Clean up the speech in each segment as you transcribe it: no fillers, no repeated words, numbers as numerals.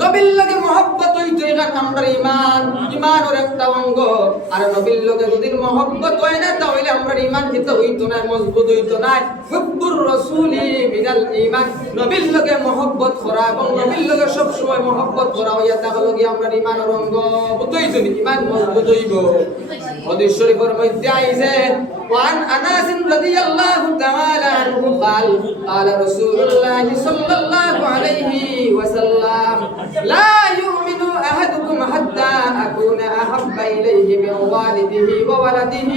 নবীর লগে মহব্বত হইতো এটা আমরা ইমানের একটা অঙ্গ। আর নবীর লগে যদি মহব্বত হয় না তাহলে আমরা ইমান কিতা হইতো না, মজবুত হইতো না। হুব্বুর রাসূলি মিনাল ঈমান, নবীর লগে মহব্বত করা এবং নবীর লগে সব সময় মহব্বত করা হইয়া তাহলে কি আমরা ইমানের অঙ্গ বুঝইতো নি, ইমান মজবুত হইব। হাদিস শরীফের মধ্যে আইছে ওয়ান আনাস রাদিয়াল্লাহু তাআলা আনহু قال قال رسول الله صلى الله عليه وسلم لا يؤمن أحدكم حتى أكون أحب إليه من والده وولده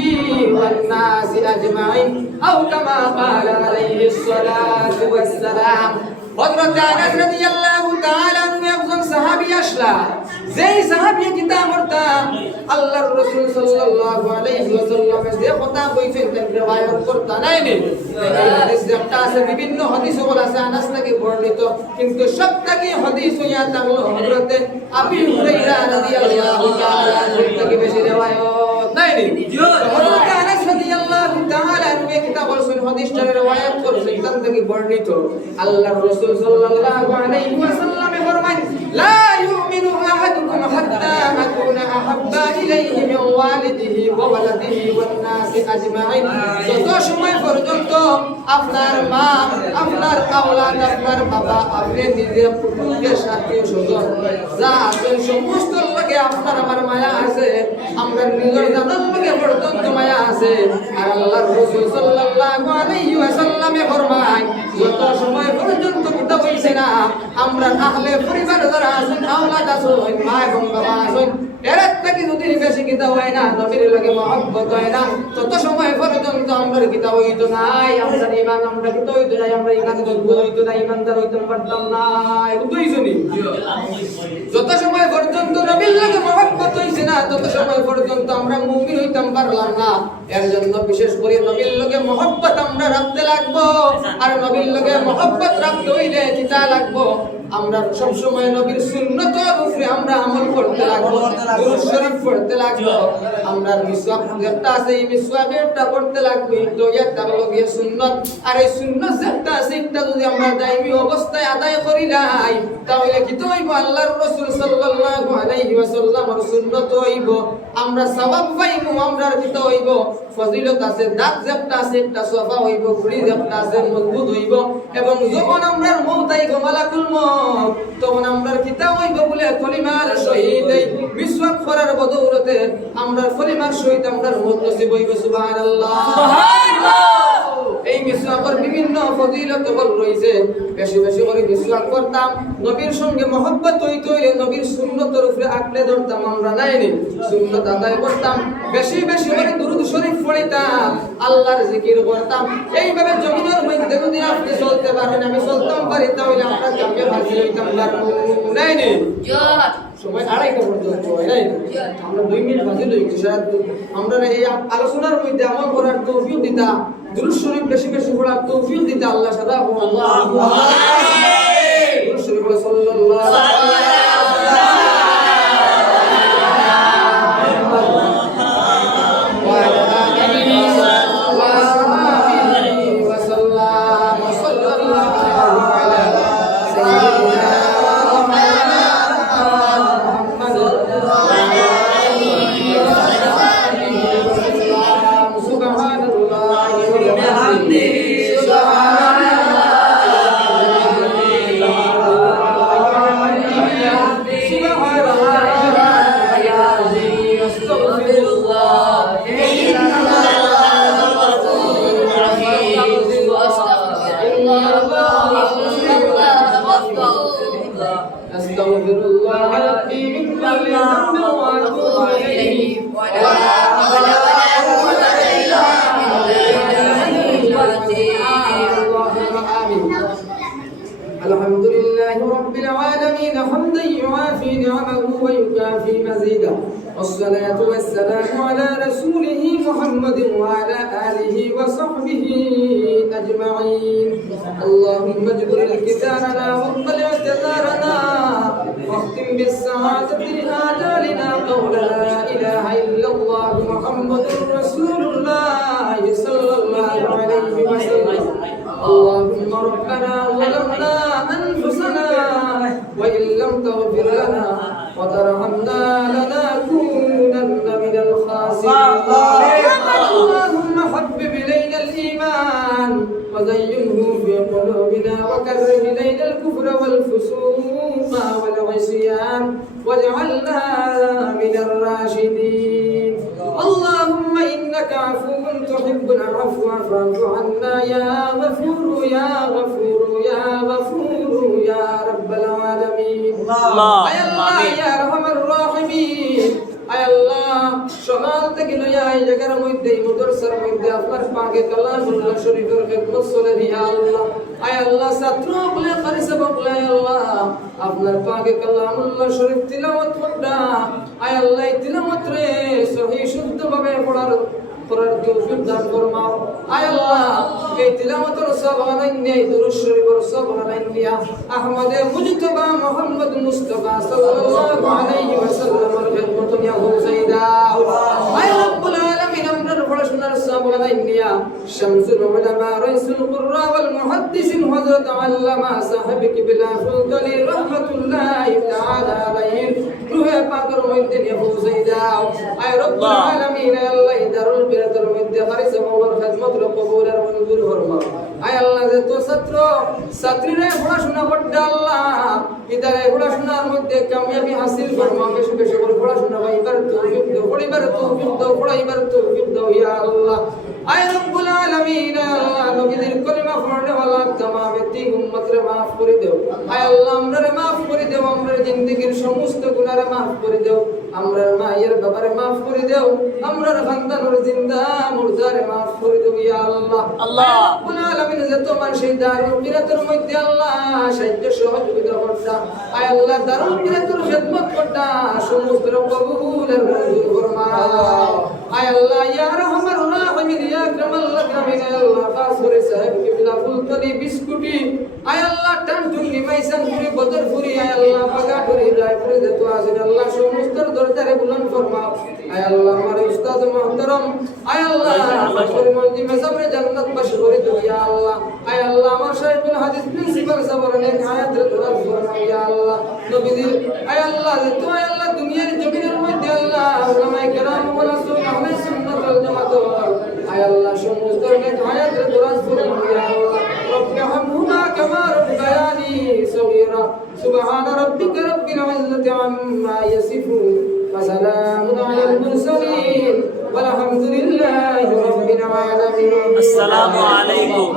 والناس أجمعين أو كما قال عليه الصلاة والسلام। হযরত আনাস রাদিয়াল্লাহু তাআলা আনহু একজন সাহাবী আসলা, যেই সাহাবী কিতাব পড়তা আল্লাহর রাসূল সাল্লাল্লাহু আলাইহি ওয়াসাল্লামের যে কথা কইছেন তার রিওয়ায়াত করতা নাই নি। হাদিস একটা আছে, বিভিন্ন হাদিস বলা আছে আনাস থেকে বর্ণিত, কিন্তু সবটাকে হাদিস হইয়া থাকলো হযরত আবু হুরায়রা রাদিয়াল্লাহু তাআলা আনহু থেকে বেশি রিওয়ায়াত নাই নি। হযরত আনাস রাদিয়াল্লাহু তাআলা আনহু কিতাব বলছেন হাদিসটা রিওয়ায়াত করেছেন তার থেকে বর্ণিত। আল্লাহর রাসূল সাল্লাল্লাহু আলাইহি ওয়াসাল্লাম ফরমান লা ইউমিনু আহাদুকুম হাত্তা আকুনা আহাব্বা ইলাইহি মিন ওয়ালিদিহি ওয়া ওয়ালাদিহি ওয়ান নাসি আজমাইন। যত সময় পর্যন্ত আপনার মা, আপনার আওলাদ, আপনার বাবা, আপনি নিজের পুত্রের সাথে স্বজন যা আছেন সমস্ত লোকে আপনার আমার মায়া আছে, আমরা নিজের জানার লোকে পর্যন্ত মায়া আছে। আর আল্লাহর রাসূল সাল্লাল্লাহু আলাইহি ওয়াসাল্লামে ফরমায় যত সময় পর্যন্ত কিতা হইছে না আমরা আহলে পরিবার যারা আছেন, আওলাদ আছেন, মা এবং বাবা আছেন, এর থেকে যদি বেশি কিতা হয় না, নবীর লগে মহব্বত হয় না, তত সময় পর্যন্ত আমরা কিতা হইতো নাই, আমরা ঈমান আমরা কিতা হইতো নাই, আমরা ঈমান মজবুত হইতো না, ঈমানদার হইতে পারতাম না। বুঝইছনি? যত সময় পর্যন্ত নবীর লগে মহব্বত হইছে না তত সময় পর্যন্ত আমরা মুমিন হইতাম পারলাম না। এর জন্য বিশেষ করে নবীর লগে মহব্বত আমরা রাখতে লাগবো। আর নবীর লগে মহব্বত রাখতে হইলে কিতা লাগবো, আমরা সব সময় নবীর সুন্নতের উপরে আমরা আমল করতে লাগবো, দুরূদ শরীফ পড়তে লাগবো, আমরা মিসওয়াক যেটা আছে এই মিসওয়াকটা পড়তে লাগবো। তো এটা হলো গিয়ে সুন্নাত। আর এই সুন্নাত যেটা আছে এটা যদি আমরা দায়মি অবস্থায় আদায় করি নাই তাহলে কি হইব, আল্লাহর রাসূল সাল্লাল্লাহু আলাইহি ওয়াসাল্লামের সুন্নাত হইব, আমরা সওয়াব পাইবো, আমরা কি হইব ফজিলত আছে, দাঁত যেটা আছে এটা সফা হইব, গুলি যেটা আছে মজবুত হইব। এবং যখন আমরা মউত আইব মালাকুল মউত তখন আমরা কিতা হইব বলে কলিমার শহীদ এই মিসওয়াক করার বদৌলতে আমরা কলিমার শহীদ আমরা মউত নসিব হইব। সুবহানাল্লাহ সুবহানাল্লাহ। এই মিসওয়াকের বিভিন্ন ফজিলত বল রইছে, বেশি বেশি করে মিসওয়াক করতাম, নবীর সঙ্গে মহব্বত হইতে হইলে নবীর সুন্নতের উপরে আঁকড়ে ধরতাম, আমরা নাইনি সুন্নত আদায় করতাম, বেশি বেশি করে দুরূদ শরীফ পড়িতাম, আল্লাহর জিকির করতাম। এইভাবে জমিনের মধ্যে যদি আপনি চলতে পারেন, আমি চলতাম পারি, তাহলে আমরা কামে হাসিল হইতাম পারবো নাইনি। সময় 2:30 পর্যন্ত হয় নাই, আমরা 2 মিনিট হাসিল হইছি। আমরা এই আলোচনার মধ্যে আমল করার তৌফিক দিতা, দুরূদ শরীফ বেশি বেশি পড়ার তৌফিক দিতা আল্লাহ সাদা আল্লাহু আমিন। দুরূদ শরীফ সাল্লাল্লাহু আলাইহি الحمد لله رب العالمين حمدا يوافي نعمه ويكافي مزيدا، والصلاة والسلام على رسوله محمد وعلى آله وصحبه أجمعين. اللهم اجبر الكتابنا واقبل اعتذارنا واختم بالسعادة لآجالنا قول لا إله إلا الله محمد رسول الله صلى الله عليه وسلم. اللهم ربنا ظلمنا أنفسنا فإن لم تغفر لنا وترحمنا لنكونن من الخاسرين اللهم حبب إلينا الإيمان وزينه في قلوبنا وكره إلينا الكفر والفسوق والعصيان واجعلنا من الراشدين اللهم إنك عفو تحب العفو فاعف عنا يا غفور يا غفور يا غفور يا رب العالمين يا الله يا أرحم الراحمين আয় আল্লাহ সকাল থেকে লইয়া এই জায়গার মধ্যে এই মাদ্রাসার মধ্যে আপনার পাকে কালামুল্লাহ শরীফের খিদমত চলে ইয়া আল্লাহ আয় আল্লাহ ছাত্র বলে খারিসা বলে আল্লাহ আপনার পাকে কালামুল্লাহ শরীফ তিলাওয়াত করদা আয় আল্লাহ এই তিলাওয়াত রে সহি শুদ্ধভাবে পড়ার তৌফিক দান ফরমাও আয় আল্লাহ এই তিলাওয়াতের সওয়াব আনাইনি দুরূদ শরীফের সওয়াব আনাইনি আহমদ মুজতবা মুহাম্মদ মুস্তাফা সাল্লাল্লাহু আলাইহি ওয়াসাল্লামের খিদমত নিয়া হুসাইদা আয় রব্বুল আলামিন আমরার পড়াশোনার সওয়াব আনাইনি শামসুল উলামা রাইসুল কুররা ওয়াল মুহাদ্দিসিন হযরত আল্লামা সাহেব কিবলা ফুলতলি রাহমাতুল্লাহি তাআলা আলাইহি রূহে পাকের মধ্যে নিয়া হুসাইদা আয় রব্বুল আলামিন আল্লাহ দারুল বিরাতের মধ্যে খারিসা বাবার খিদমত কবুল আর মঞ্জুর ফরমাও আয় আল্লাহ যে তো ছাত্র ছাত্রীরা পড়াশোনা করতে আল্লাহ ইদারে পড়াশোনার মধ্যে কামিয়াবি হাসিল ফরমাও বেশি বেশি করে পড়াশোনা পাইবার তৌফিক দাও পড়িবার তৌফিক দাও পড়াইবার তৌফিক দাও ইয়া আল্লাহ আয় রব্বুল আলামিন আল্লাহ নবীদের কলিমা পড়নে ওয়ালা तमाम তিন উম্মতরে maaf করে দাও আয় আল্লাহ আমরারে maaf করে দাও আমরার জিন্দেগীর সমস্ত গুনাহরে maaf করে দাও আমরার মায়ের বাবারে maaf করে দাও আমরার খানদানের জিন্দা মুর্দারে maaf করে দাও ইয়া আল্লাহ আল্লাহ রব্বুল আলামিন যে তোমার সেই দারুল বিরাতের মধ্যে আল্লাহ সাহায্য সহযোগিতা করতা আয় আল্লাহ দারুল বিরাতের খিদমত করতা সমস্ত কবুল আর মঞ্জুর ফরমাও আয় আল্লাহ ইয়া রহমান রাহিম ইয়া আকরামাল আকরামিন আল্লাহ খাস করে সাহেব কিবলা ফুলতলি বিস্কুটি আয় আল্লাহ টানটুঙ্গি মাইসানপুরি বদরপুরি আয় আল্লাহ বাগাটুরি রায়পুরি যত আছেন আল্লাহ সমস্ত দরজারে বুলন্দ ফরমাও আয় আল্লাহ আমার উস্তাদ মুহতারাম আয় আল্লাহ ফজর মঞ্জিমে সামনে জান্নাত বাসী করে দাও ইয়া আল্লাহ আয় আল্লাহ আমার শাইখুল হাদিস প্রিন্সিপাল সাবরনে হায়াতের দরাজ ফরমাও ইয়া আল্লাহ নবীদের আয় আল্লাহ তো আয় আল্লাহ দুনিয়ার জমিনের মধ্যে আল্লাহ উলামায়ে কেরাম ওয়ালা আহলে সুন্নাত ওয়াল জামাত আয় আল্লাহ সমস্ত হায়াতের দরাজ ফরমাও ইয়া আল্লাহ رب ارحمهما كما ربياني صغيرا سبحان ربك رب العزة عما يصفون وسلام على المرسلين والحمد لله رب العالمين السلام عليكم